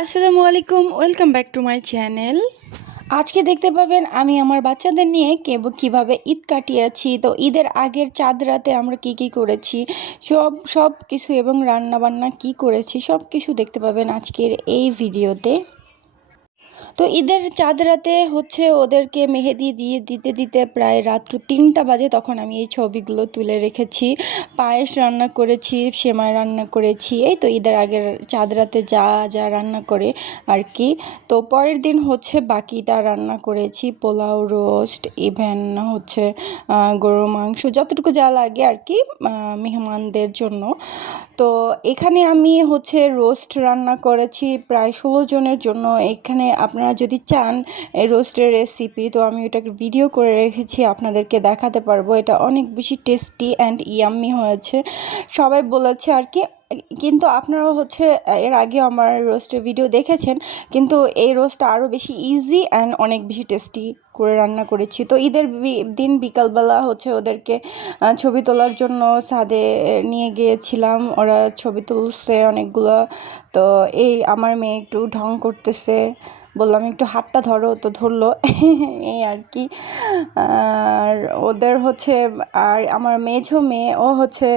আসসালামু আলাইকুম, welcome back to my channel. আজকে দেখতে পাবেন আমি আমার বাচ্চাদের নিয়ে কেব- কীভাবে ঈদ কাটিয়েছি। তো ঈদের আগের চাঁদ রাতে আমরা কি কি করেছি, সব সব কিছু এবং রান্নাবান্না কি করেছি সব কিছু দেখতে পাবেন আজকের এই ভিডিওতে। তো ঈদের চাঁদ রাতে হচ্ছে ওদেরকে মেহেদি দিয়ে দিতে দিতে প্রায় রাত্র তিনটা বাজে তখন আমি এই ছবিগুলো তুলে রেখেছি। পায়েস রান্না করেছি, সেমাই রান্না করেছি। এই তো ঈদের আগের চাঁদ রাতে যা যা রান্না করে আর কি। তো পরের দিন হচ্ছে বাকিটা রান্না করেছি। পোলাও রোস্ট, ইভেন হচ্ছে গরুর মাংস, যতটুকু যা লাগে আর কি মেহমানদের জন্য। তো এখানে আমি হচ্ছে রোস্ট রান্না করেছি প্রায় ষোলো জনের জন্য। এখানে আপনারা যদি চান রোস্টের রেসিপি তো আমি ওটাকে ভিডিও করে রেখেছি, আপনাদেরকে দেখাতে পারব। এটা অনেক বেশি টেস্টি অ্যান্ড ইয়াম্মি হয়েছে। সবাই বলেছে আর কি, কিন্তু আপনারাও হচ্ছে, এর আগে আমার রোস্টের ভিডিও দেখেছেন, কিন্তু এই রোস্টটা আরও বেশি ইজি অ্যান্ড অনেক বেশি টেস্টি করে রান্না করেছি। তো ঈদের দিন বিকালবেলা হচ্ছে ওদেরকে ছবি তোলার জন্য ছাদে নিয়ে গিয়েছিলাম। ওরা ছবি তুলছে অনেকগুলো। তো এই আমার মেয়ে একটু ঢং করতেছে। বললাম, একটু হাতটা ধরো। তো ধরলো। এই আর কি। আর ওদের হচ্ছে, আর আমার মেঝো মেয়ে, ও হচ্ছে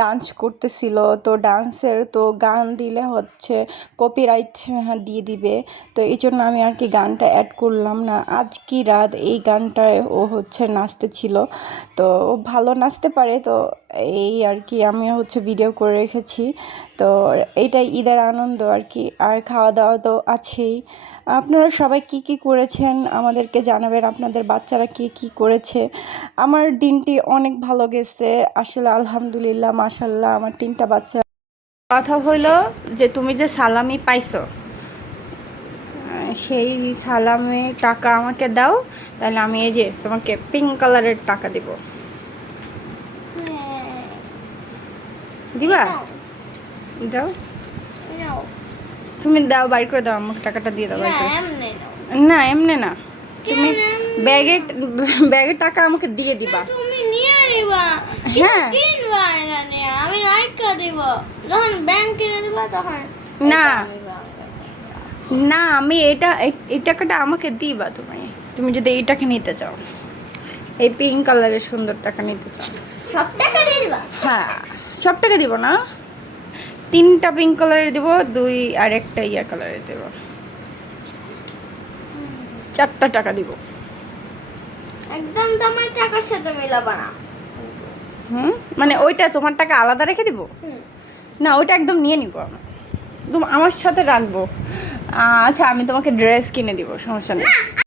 ডান্স করতেছিল। তো ডান্সের তো গান দিলে হচ্ছে কপিরাইট দিয়ে দিবে। তো এই জন্য আমি আর কি গানটা অ্যাড করলাম না। আজ কি রাত? এই গানটায় ও হচ্ছে নাচতেছিল। তো ও ভালো নাচতে পারে। তো এই আর কি আমি হচ্ছে ভিডিও করে রেখেছি। তো এইটাই ঈদের আনন্দ আর কি। আর খাওয়া দাওয়া তো আছেই। আপনারা সবাই কি কি করেছেন? আমাদেরকে জানাবেন। আপনাদের বাচ্চারা কি কি করেছে? আমার দিনটি অনেক ভালো গেছে। আসলে আলহামদুলিল্লাহ মাশাল্লাহ আমার তিনটা বাচ্চা। কথা হলো যে তুমি যে সালামি পাইছো সেই সালামে টাকা আমাকে দাও তাহলে আমি এই যে তোমাকে পিঙ্ক কালারের টাকা দিব। দিবা? দাও। তুমি দাও বাইর করে দাও আমাকে টাকাটা দিয়ে দাও বাইর করে। না এমনি না। তুমি ব্যাগের ব্যাগের টাকা আমাকে দিয়ে দিবা। হ্যাঁ। কিনবা এটা নিয়ে আমি রাইকা দিব। যখন ব্যাংক কিনে দিবা তখন না। না আমি এটা এই- টাকাটা আমাকে দিবা তুমি। তুমি যদি এই টাকা নিতে চাও। এই পিঙ্ক কালারের সুন্দর টাকা নিতে চাও। সব টাকা দিয়ে দিবা? হ্যাঁ। সব টাকা দিব না। তিনটা পিঙ্ক কালারের দিব দুই আর একটা ইয়া কালারের দেব। চারটা টাকা দিব। একদম তোমার টাকার সাথে মিলাবা না। হুম? মানে ওইটা তোমার টাকা আলাদা রেখে দিব? না, ওইটা একদম নিয়ে নিব আমি আমার সাথে রাখব। আচ্ছা আমি তোমাকে ড্রেস কিনে দিব, সমস্যা নেই।